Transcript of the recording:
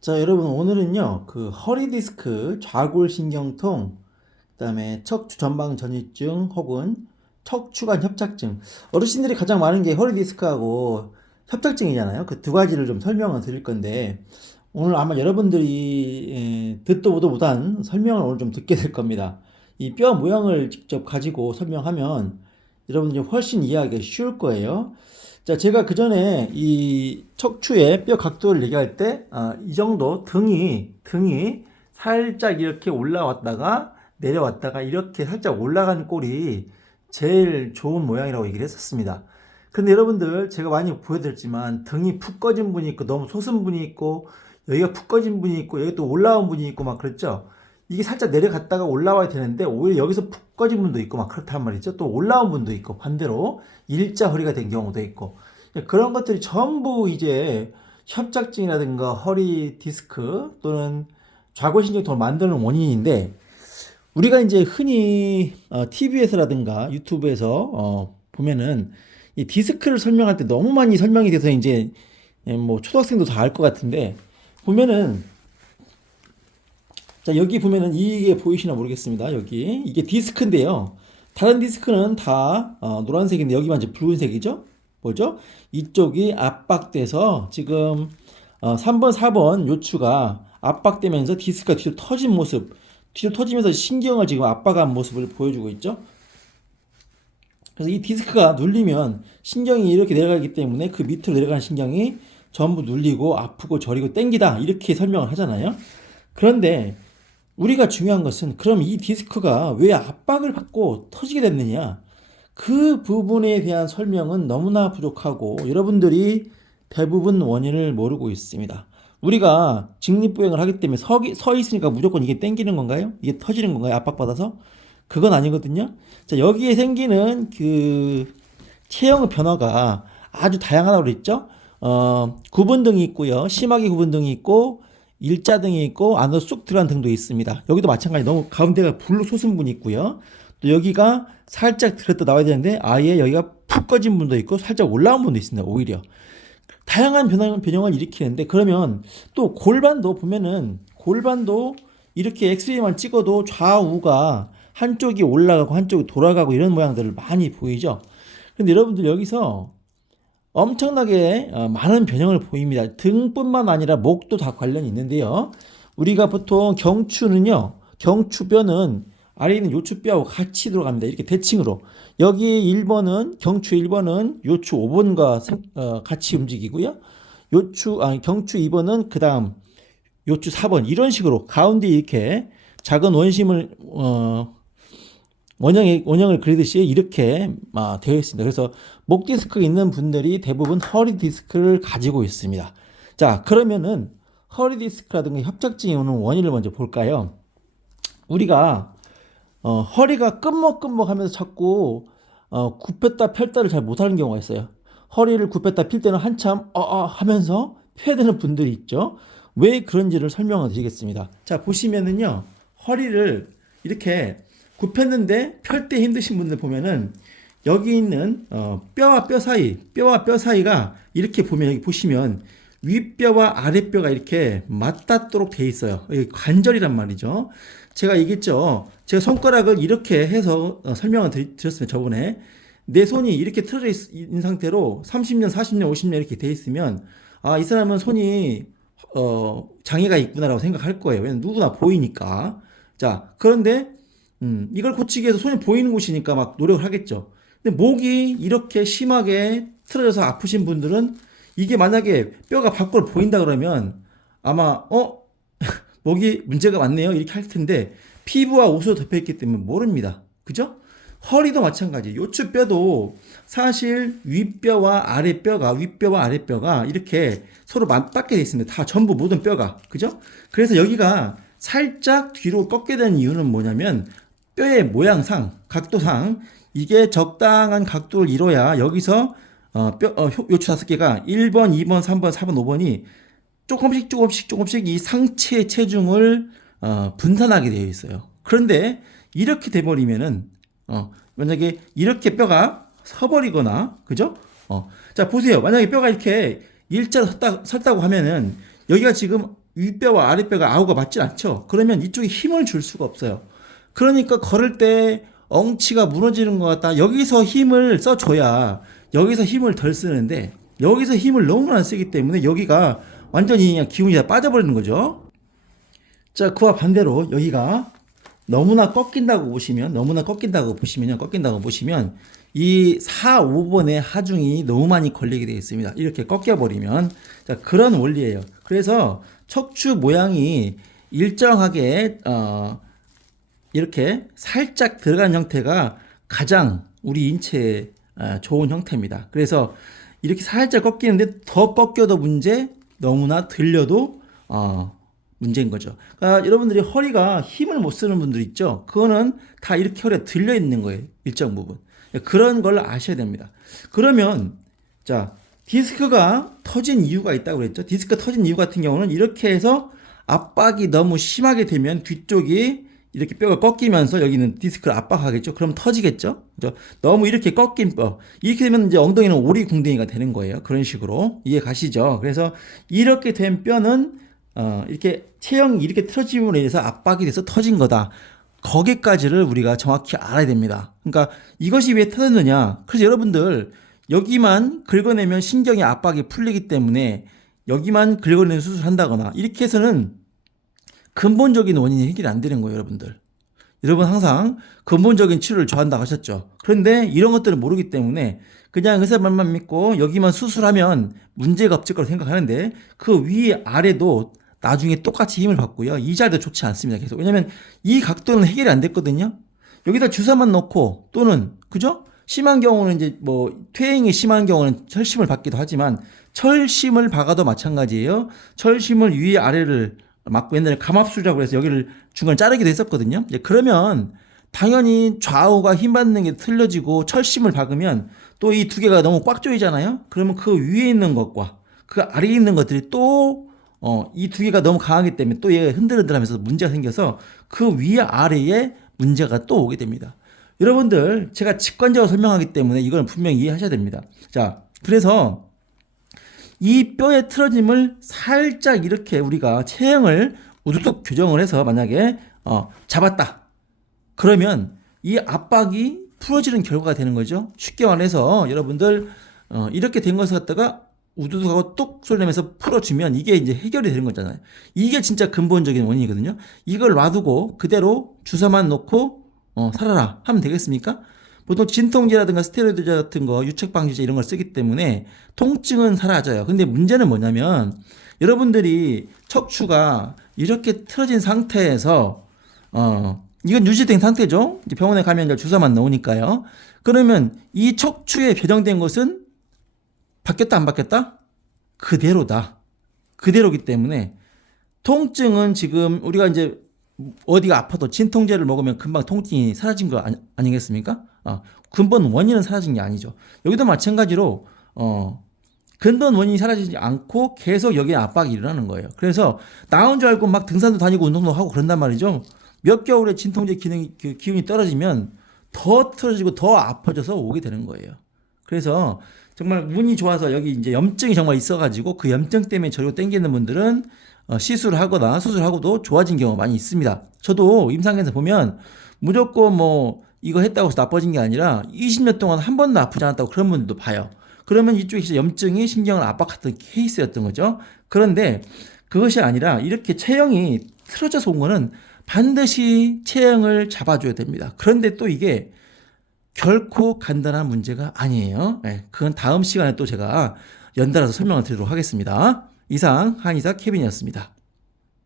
자, 여러분, 오늘은요, 그 허리 디스크, 좌골신경통, 그다음에 척추 전방 전이증 혹은 척추관 협착증. 어르신들이 가장 많은 게 허리 디스크하고 협착증이잖아요. 그 두 가지를 좀 설명을 드릴 건데, 오늘 아마 여러분들이 듣도 보도 못한 설명을 오늘 좀 듣게 될 겁니다. 이 뼈 모양을 직접 가지고 설명하면 여러분들이 훨씬 이해하기 쉬울 거예요. 자, 제가 그 전에 이 척추의 뼈 각도를 얘기할 때, 이 정도 등이 살짝 이렇게 올라왔다가 내려왔다가 이렇게 살짝 올라간 꼴이 제일 좋은 모양이라고 얘기를 했었습니다. 근데 여러분들 제가 많이 보여드렸지만 등이 푹 꺼진 분이 있고 너무 솟은 분이 있고 여기가 푹 꺼진 분이 있고 여기 또 올라온 분이 있고 막 그랬죠. 이게 살짝 내려갔다가 올라와야 되는데 오히려 여기서 푹 꺼진 분도 있고 막 그렇단 말이죠. 또 올라온 분도 있고 반대로 일자 허리가 된 경우도 있고 그런 것들이 전부 이제 협착증이라든가 허리 디스크 또는 좌골신경통을 만드는 원인인데 우리가 이제 흔히 TV에서라든가 유튜브에서 보면은 이 디스크를 설명할 때 너무 많이 설명이 돼서 이제 뭐 초등학생도 다 알 것 같은데 보면은 자 여기 보면은 이게 보이시나 모르겠습니다. 여기 이게 디스크인데요. 다른 디스크는 다 노란색인데 여기만 이제 붉은색이죠. 뭐죠? 이쪽이 압박돼서 지금 3번, 4번 요추가 압박되면서 디스크가 뒤로 터진 모습, 뒤로 터지면서 신경을 지금 압박한 모습을 보여주고 있죠. 그래서 이 디스크가 눌리면 신경이 이렇게 내려가기 때문에 그 밑으로 내려가는 신경이 전부 눌리고 아프고 저리고 땡기다 이렇게 설명을 하잖아요. 그런데 우리가 중요한 것은 그럼 이 디스크가 왜 압박을 받고 터지게 됐느냐? 그 부분에 대한 설명은 너무나 부족하고 여러분들이 대부분 원인을 모르고 있습니다. 우리가 직립보행을 하기 때문에 서 있으니까 무조건 이게 땡기는 건가요? 이게 터지는 건가요? 압박받아서? 그건 아니거든요. 자, 여기에 생기는 그 체형 변화가 아주 다양하다고 그랬죠? 구분등이 있고요. 심하게 구분등이 있고 일자등이 있고 안으로 쑥 들어간 등도 있습니다. 여기도 마찬가지 너무 가운데가 불로 솟은 분이 있고요. 또 여기가 살짝 들었다 나와야 되는데 아예 여기가 푹 꺼진 분도 있고 살짝 올라온 분도 있습니다. 오히려 다양한 변형을 일으키는데 그러면 또 골반도 보면은 골반도 이렇게 엑스레이만 찍어도 좌우가 한쪽이 올라가고 한쪽이 돌아가고 이런 모양들을 많이 보이죠. 근데 여러분들 여기서 엄청나게 많은 변형을 보입니다. 등뿐만 아니라 목도 다 관련이 있는데요. 우리가 보통 경추뼈는 아래 있는 요추뼈하고 같이 들어갑니다. 이렇게 대칭으로. 여기 1번은, 경추 1번은 요추 5번과 같이 움직이고요. 경추 2번은 그 다음 요추 4번. 이런 식으로 가운데 이렇게 작은 원심을, 원형을 그리듯이 이렇게 되어 있습니다. 그래서 목 디스크 있는 분들이 대부분 허리 디스크를 가지고 있습니다. 자, 그러면은 허리 디스크라든가 협착증이 오는 원인을 먼저 볼까요? 우리가 허리가 끔먹끔먹하면서 자꾸 굽혔다 펼다를 잘 못하는 경우가 있어요. 허리를 굽혔다 필 때는 한참 하면서 펴야 되는 분들이 있죠. 왜 그런지를 설명을 드리겠습니다. 자, 보시면은요. 허리를 이렇게 굽혔는데 펼 때 힘드신 분들 보면은 여기 있는 뼈와 뼈 사이가 이렇게 보면 여기 보시면 윗뼈와 아랫뼈가 이렇게 맞닿도록 돼 있어요. 여기 관절이란 말이죠. 제가 얘기했죠. 제가 손가락을 이렇게 해서 설명을 드렸습니다. 저번에 내 손이 이렇게 틀어져 있는 상태로 30년, 40년, 50년 이렇게 돼 있으면 이 사람은 손이 장애가 있구나라고 생각할 거예요. 왜냐면 누구나 보이니까. 자, 그런데 이걸 고치기 위해서 손이 보이는 곳이니까 막 노력을 하겠죠. 근데 목이 이렇게 심하게 틀어져서 아프신 분들은 이게 만약에 뼈가 밖으로 보인다 그러면 아마 목이 문제가 많네요 이렇게 할 텐데 피부와 옷으로 덮여있기 때문에 모릅니다. 그죠? 허리도 마찬가지. 요추뼈도 사실 윗뼈와 아랫뼈가 이렇게 서로 맞닿게 돼 있습니다. 다 전부 모든 뼈가. 그죠? 그래서 여기가 살짝 뒤로 꺾게 되는 이유는 뭐냐면 뼈의 모양상, 각도상 이게 적당한 각도를 이뤄야 여기서 요추 5개가 1번, 2번, 3번, 4번, 5번이 조금씩 이 상체 체중을 분산하게 되어 있어요. 그런데 이렇게 돼버리면은 만약에 이렇게 뼈가 서버리거나 그죠? 자 보세요. 만약에 뼈가 이렇게 일자로 섰다고 하면은 여기가 지금 윗뼈와 아랫뼈가 아우가 맞지 않죠. 그러면 이쪽에 힘을 줄 수가 없어요. 그러니까 걸을 때 엉치가 무너지는 것 같다. 여기서 힘을 써줘야 여기서 힘을 덜 쓰는데 여기서 힘을 너무나 쓰기 때문에 여기가 완전히 그냥 기운이 다 빠져버리는 거죠. 자, 그와 반대로 여기가 너무나 꺾인다고 보시면 이 4, 5번의 하중이 너무 많이 걸리게 되어 있습니다. 이렇게 꺾여버리면. 자, 그런 원리예요. 그래서 척추 모양이 일정하게 이렇게 살짝 들어간 형태가 가장 우리 인체에 좋은 형태입니다. 그래서 이렇게 살짝 꺾이는데 더 꺾여도 문제, 너무나 들려도 문제인 거죠. 그러니까 여러분들이 허리가 힘을 못 쓰는 분들 있죠. 그거는 다 이렇게 허리가 들려 있는 거예요. 일정 부분. 그런 걸 아셔야 됩니다. 그러면 자, 디스크가 터진 이유가 있다고 그랬죠. 디스크가 터진 이유 같은 경우는 이렇게 해서 압박이 너무 심하게 되면 뒤쪽이 이렇게 뼈가 꺾이면서 여기는 디스크를 압박하겠죠. 그럼 터지겠죠. 그죠? 너무 이렇게 꺾인 뼈. 이렇게 되면 이제 엉덩이는 오리궁뎅이가 되는 거예요. 그런 식으로. 이해 가시죠? 그래서 이렇게 된 뼈는 이렇게 체형이 이렇게 틀어짐으로 인해서 압박이 돼서 터진 거다. 거기까지를 우리가 정확히 알아야 됩니다. 그러니까 이것이 왜 터졌느냐. 그래서 여러분들 여기만 긁어내면 신경의 압박이 풀리기 때문에 여기만 긁어내는 수술을 한다거나 이렇게 해서는 근본적인 원인이 해결이 안 되는 거예요, 여러분들. 여러분 항상 근본적인 치료를 좋아한다고 하셨죠. 그런데 이런 것들을 모르기 때문에 그냥 의사 말만 믿고 여기만 수술하면 문제가 없을 거라고 생각하는데 그 위 아래도 나중에 똑같이 힘을 받고요. 이 자리도 좋지 않습니다. 계속. 왜냐면 이 각도는 해결이 안 됐거든요. 여기다 주사만 넣고 또는 그죠? 심한 경우는 이제 뭐 퇴행이 심한 경우는 철심을 받기도 하지만 철심을 박아도 마찬가지예요. 철심을 위 아래를 맞고 옛날에 감압술이라고 해서 여기를 중간에 자르기도 했었거든요. 그러면 당연히 좌우가 힘 받는 게 틀려지고 철심을 박으면 또 이 두 개가 너무 꽉 조이잖아요. 그러면 그 위에 있는 것과 그 아래에 있는 것들이 또 이 두 개가 너무 강하기 때문에 또 얘가 흔들흔들하면서 문제가 생겨서 그 위 아래에 문제가 또 오게 됩니다. 여러분들 제가 직관적으로 설명하기 때문에 이걸 분명히 이해하셔야 됩니다. 자, 그래서 이 뼈의 틀어짐을 살짝 이렇게 우리가 체형을 우두둑 교정을 해서 만약에 잡았다. 그러면 이 압박이 풀어지는 결과가 되는 거죠. 쉽게 말해서 여러분들 이렇게 된 것을 갖다가 우두둑하고 뚝 소리 내면서 풀어주면 이게 이제 해결이 되는 거잖아요. 이게 진짜 근본적인 원인이거든요. 이걸 놔두고 그대로 주사만 놓고 살아라 하면 되겠습니까? 보통 진통제라든가 스테로이드 같은 거, 유책방지제 이런 걸 쓰기 때문에 통증은 사라져요. 근데 문제는 뭐냐면 여러분들이 척추가 이렇게 틀어진 상태에서 이건 유지된 상태죠. 이제 병원에 가면 이제 주사만 넣으니까요. 그러면 이 척추에 배정된 것은 바뀌었다 안 바뀌었다? 그대로다. 그대로기 때문에 통증은 지금 우리가 이제 어디가 아파도 진통제를 먹으면 금방 통증이 사라진 거 아니겠습니까? 근본 원인은 사라진 게 아니죠. 여기도 마찬가지로 근본 원인이 사라지지 않고 계속 여기에 압박이 일어나는 거예요. 그래서 나은 줄 알고 막 등산도 다니고 운동도 하고 그런단 말이죠. 몇 개월에 진통제 기운이 떨어지면 더 틀어지고 더 아파져서 오게 되는 거예요. 그래서 정말 운이 좋아서 여기 이제 염증이 정말 있어가지고 그 염증 때문에 저리로 땡기는 분들은 시술을 하거나 수술하고도 좋아진 경우가 많이 있습니다. 저도 임상에서 보면 무조건 뭐 이거 했다고 해서 나빠진 게 아니라 20년 동안 한 번도 아프지 않았다고 그런 분들도 봐요. 그러면 이쪽에 염증이 신경을 압박했던 케이스였던 거죠. 그런데 그것이 아니라 이렇게 체형이 틀어져서 온 거는 반드시 체형을 잡아줘야 됩니다. 그런데 또 이게 결코 간단한 문제가 아니에요. 그건 다음 시간에 또 제가 연달아서 설명을 드리도록 하겠습니다. 이상 한의사 케빈이었습니다.